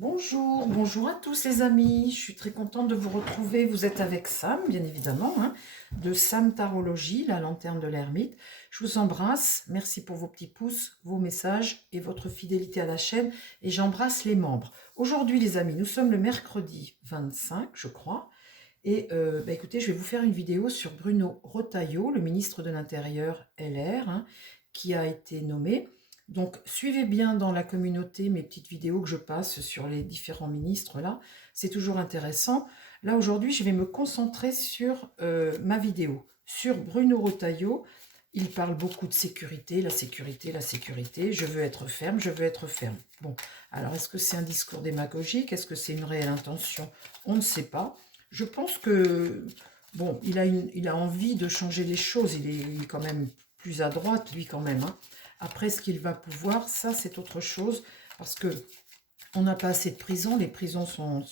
Bonjour, bonjour à tous les amis. Je suis très contente de vous retrouver. Vous êtes avec Sam, bien évidemment, hein, de Sam Tarologie, la lanterne de l'ermite. Je vous embrasse. Merci pour vos petits pouces, vos messages et votre fidélité à la chaîne. Et j'embrasse les membres. Aujourd'hui, les amis, nous sommes le mercredi 25, je crois. Et écoutez, je vais vous faire une vidéo sur Bruno Retailleau, le ministre de l'Intérieur LR, hein, qui a été nommé. Donc, suivez bien dans la communauté mes petites vidéos que je passe sur les différents ministres là. C'est toujours intéressant. Là, aujourd'hui, je vais me concentrer sur ma vidéo, sur Bruno Retailleau. Il parle beaucoup de sécurité, la sécurité, la sécurité. Je veux être ferme, je veux être ferme. Bon, alors est-ce que c'est un discours démagogique? Est-ce que c'est une réelle intention? On ne sait pas. Je pense que, bon, il a envie de changer les choses. Il est quand même plus à droite, lui, quand même, hein. Après, ce qu'il va pouvoir, ça, c'est autre chose, parce que on n'a pas assez de prisons, les prisons sont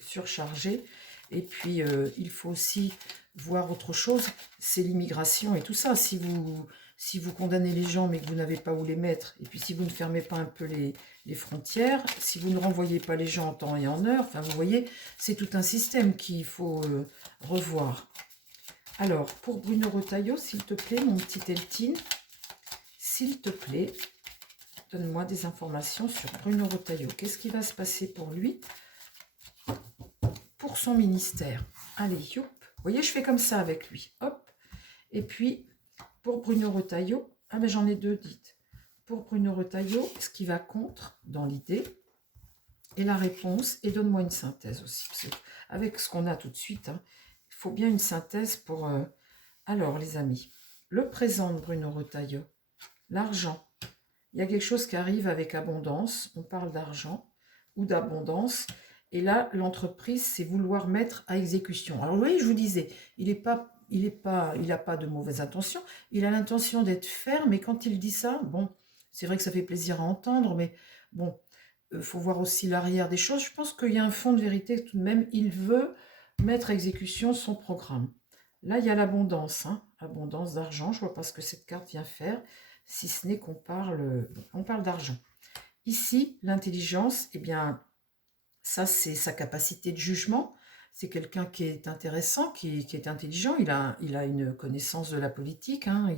surchargées, et puis il faut aussi voir autre chose, c'est l'immigration et tout ça. Si vous condamnez les gens, mais que vous n'avez pas où les mettre, et puis si vous ne fermez pas un peu les frontières, si vous ne renvoyez pas les gens en temps et en heure, enfin, vous voyez, c'est tout un système qu'il faut revoir. Alors, pour Bruno Retailleau, s'il te plaît, mon petit Eltine, s'il te plaît, donne-moi des informations sur Bruno Retailleau. Qu'est-ce qui va se passer pour lui, pour son ministère? Allez, youp. Vous voyez, je fais comme ça avec lui. Hop. Et puis, pour Bruno Retailleau, ah ben j'en ai deux dites. Pour Bruno Retailleau, ce qui va contre dans l'idée, et la réponse, et donne-moi une synthèse aussi. Parce que avec ce qu'on a tout de suite, hein, il faut bien une synthèse pour... Alors, les amis, le présent de Bruno Retailleau, l'argent. Il y a quelque chose qui arrive avec abondance. On parle d'argent ou d'abondance. Et là, l'entreprise, c'est vouloir mettre à exécution. Alors, vous voyez, je vous disais, il n'a pas de mauvaises intentions. Il a l'intention d'être ferme. Mais quand il dit ça, bon, c'est vrai que ça fait plaisir à entendre, mais bon, faut voir aussi l'arrière des choses. Je pense qu'il y a un fond de vérité tout de même. Il veut mettre à exécution son programme. Là, il y a l'abondance, hein, abondance d'argent. Je ne vois pas ce que cette carte vient faire, si ce n'est on parle d'argent. Ici, l'intelligence, eh bien, ça, c'est sa capacité de jugement. C'est quelqu'un qui est intéressant, qui est intelligent. Il a une connaissance de la politique. Hein,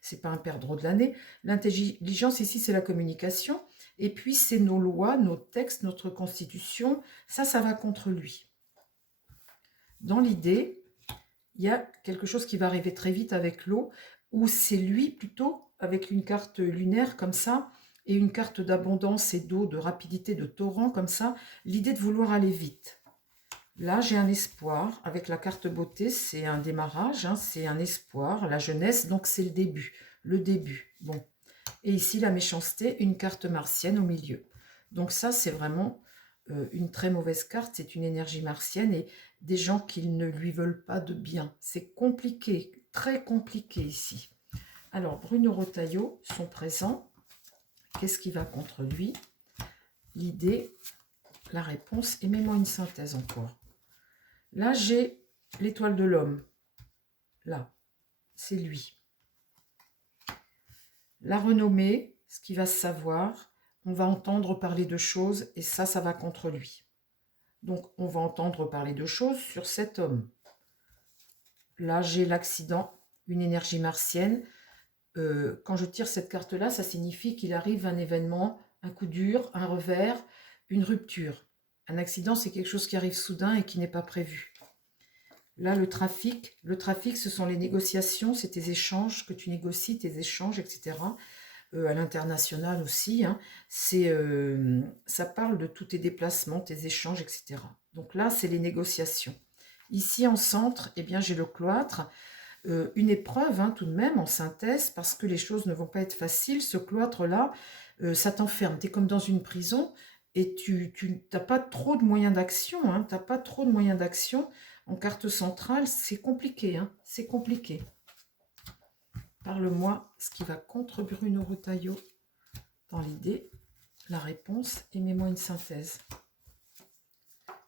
c'est pas un perdreau de l'année. L'intelligence ici, c'est la communication. Et puis, c'est nos lois, nos textes, notre constitution. Ça va contre lui. Dans l'idée, il y a quelque chose qui va arriver très vite avec l'eau, où c'est lui plutôt, avec une carte lunaire comme ça, et une carte d'abondance et d'eau, de rapidité, de torrent comme ça, l'idée de vouloir aller vite. Là, j'ai un espoir. Avec la carte beauté, c'est un démarrage, hein, c'est un espoir, la jeunesse, donc c'est le début. Le début, bon. Et ici, la méchanceté, une carte martienne au milieu. Donc ça, c'est vraiment une très mauvaise carte, c'est une énergie martienne et des gens qui ne lui veulent pas de bien. C'est compliqué, très compliqué ici. Alors, Bruno Retailleau, son présent, qu'est-ce qui va contre lui? L'idée, la réponse, et mets-moi une synthèse encore. Là, j'ai l'étoile de l'homme. Là, c'est lui. La renommée, ce qui va se savoir, on va entendre parler de choses et ça va contre lui. Donc, on va entendre parler de choses sur cet homme. Là, j'ai l'accident, une énergie martienne. Quand je tire cette carte-là, ça signifie qu'il arrive un événement, un coup dur, un revers, une rupture. Un accident, c'est quelque chose qui arrive soudain et qui n'est pas prévu. Là, le trafic, ce sont les négociations, c'est tes échanges que tu négocies, tes échanges, etc. À l'international aussi, hein. Ça parle de tous tes déplacements, tes échanges, etc. Donc là, c'est les négociations. Ici, en centre, eh bien, j'ai le cloître, une épreuve, hein, tout de même, en synthèse, parce que les choses ne vont pas être faciles. Ce cloître-là, ça t'enferme. Tu es comme dans une prison et tu n'as pas trop de moyens d'action. Hein, tu n'as pas trop de moyens d'action. En carte centrale, c'est compliqué. Hein, c'est compliqué. Parle-moi ce qui va contre Bruno Retailleau dans l'idée, la réponse, et mets-moi une synthèse.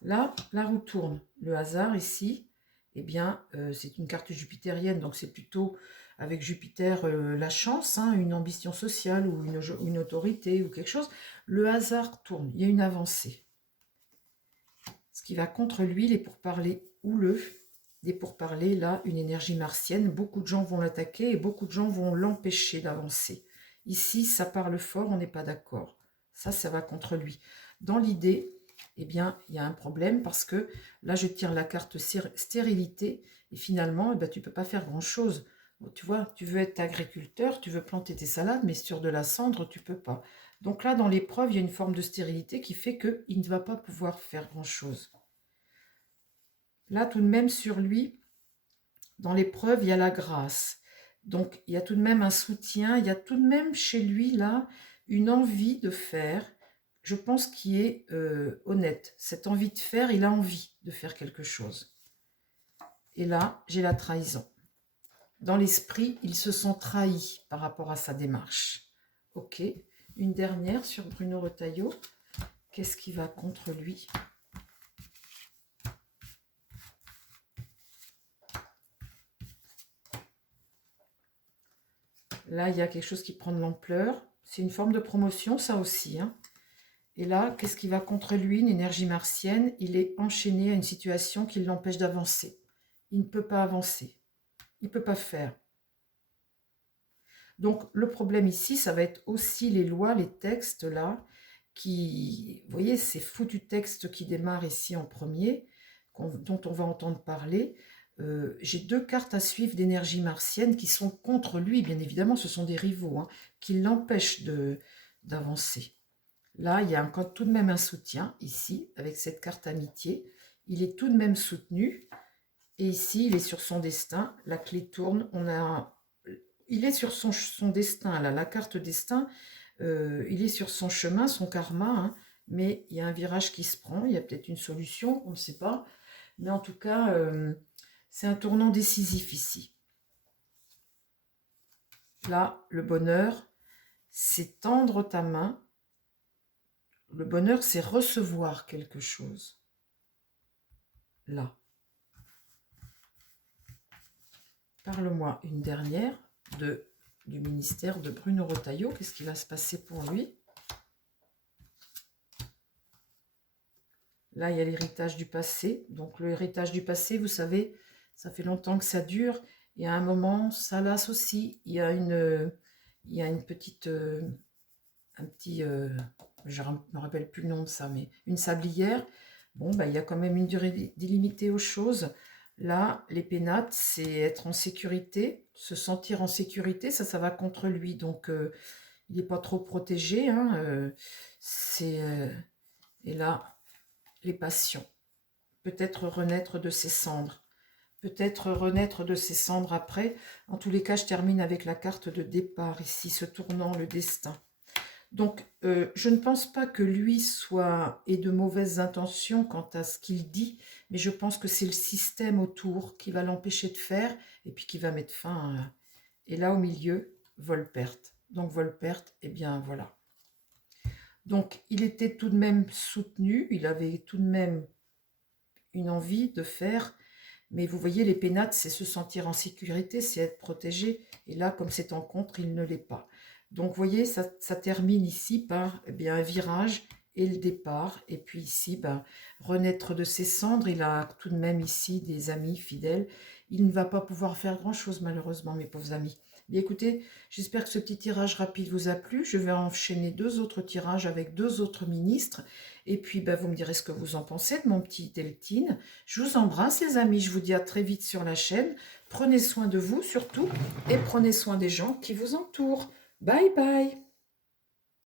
Là, la roue tourne. Le hasard ici, eh bien, c'est une carte jupitérienne, donc c'est plutôt avec Jupiter, la chance, hein, une ambition sociale ou une autorité ou quelque chose. Le hasard tourne, il y a une avancée. Ce qui va contre lui, les pourparlers houleux, des pourparlers, là, une énergie martienne. Beaucoup de gens vont l'attaquer et beaucoup de gens vont l'empêcher d'avancer. Ici, ça parle fort, on n'est pas d'accord. Ça va contre lui. Dans l'idée, eh bien, il y a un problème parce que là, je tire la carte stérilité et finalement, eh bien, tu ne peux pas faire grand-chose. Tu vois, tu veux être agriculteur, tu veux planter tes salades, mais sur de la cendre, tu ne peux pas. Donc là, dans l'épreuve, il y a une forme de stérilité qui fait qu'il ne va pas pouvoir faire grand-chose. Là, tout de même, sur lui, dans l'épreuve, il y a la grâce. Donc, il y a tout de même un soutien, il y a tout de même chez lui, là, une envie de faire, je pense, qui est honnête. Cette envie de faire, il a envie de faire quelque chose. Et là, j'ai la trahison. Dans l'esprit, il se sent trahi par rapport à sa démarche. Ok, une dernière sur Bruno Retailleau. Qu'est-ce qui va contre lui ? Là, il y a quelque chose qui prend de l'ampleur. C'est une forme de promotion, ça aussi, hein. Et là, qu'est-ce qui va contre lui? Une énergie martienne. Il est enchaîné à une situation qui l'empêche d'avancer. Il ne peut pas avancer. Il ne peut pas faire. Donc, le problème ici, ça va être aussi les lois, les textes, là, qui... Vous voyez, ces foutus textes qui démarrent ici en premier, dont on va entendre parler. J'ai deux cartes à suivre d'énergie martienne qui sont contre lui, bien évidemment, ce sont des rivaux, hein, qui l'empêchent d'avancer. Là, il y a encore tout de même un soutien, ici, avec cette carte amitié. Il est tout de même soutenu. Et ici, il est sur son destin. La clé tourne. Il est sur son destin, là, la carte destin. Il est sur son chemin, son karma. Hein, mais il y a un virage qui se prend. Il y a peut-être une solution, on ne sait pas. Mais en tout cas, c'est un tournant décisif ici. Là, le bonheur, c'est tendre ta main. Le bonheur, c'est recevoir quelque chose. Là. Parle-moi une dernière du ministère de Bruno Retailleau. Qu'est-ce qui va se passer pour lui? Là, il y a l'héritage du passé. Donc, le héritage du passé, vous savez, ça fait longtemps que ça dure. Et à un moment, ça lasse aussi. Il y a une petite... je ne me rappelle plus le nom de ça, mais une sablière. Bon, il y a quand même une durée illimitée aux choses. Là, les pénates, c'est être en sécurité, se sentir en sécurité, ça va contre lui. Donc, il n'est pas trop protégé. Hein, et là, les passions. Peut-être renaître de ses cendres. Peut-être renaître de ses cendres après. En tous les cas, je termine avec la carte de départ ici, se tournant le destin. Donc, je ne pense pas que lui ait de mauvaises intentions quant à ce qu'il dit, mais je pense que c'est le système autour qui va l'empêcher de faire et puis qui va mettre fin à... Et là, au milieu, vol-perte. Donc, vol-perte, eh bien, voilà. Donc, il était tout de même soutenu, il avait tout de même une envie de faire, mais vous voyez, les pénates, c'est se sentir en sécurité, c'est être protégé, et là, comme c'est en contre, il ne l'est pas. Donc, vous voyez, ça termine ici par un virage et le départ. Et puis ici, renaître de ses cendres. Il a tout de même ici des amis fidèles. Il ne va pas pouvoir faire grand-chose, malheureusement, mes pauvres amis. Bien, écoutez, j'espère que ce petit tirage rapide vous a plu. Je vais enchaîner 2 autres tirages avec 2 autres ministres. Et puis, vous me direz ce que vous en pensez de mon petit Deltine. Je vous embrasse, les amis. Je vous dis à très vite sur la chaîne. Prenez soin de vous, surtout. Et prenez soin des gens qui vous entourent. Bye bye.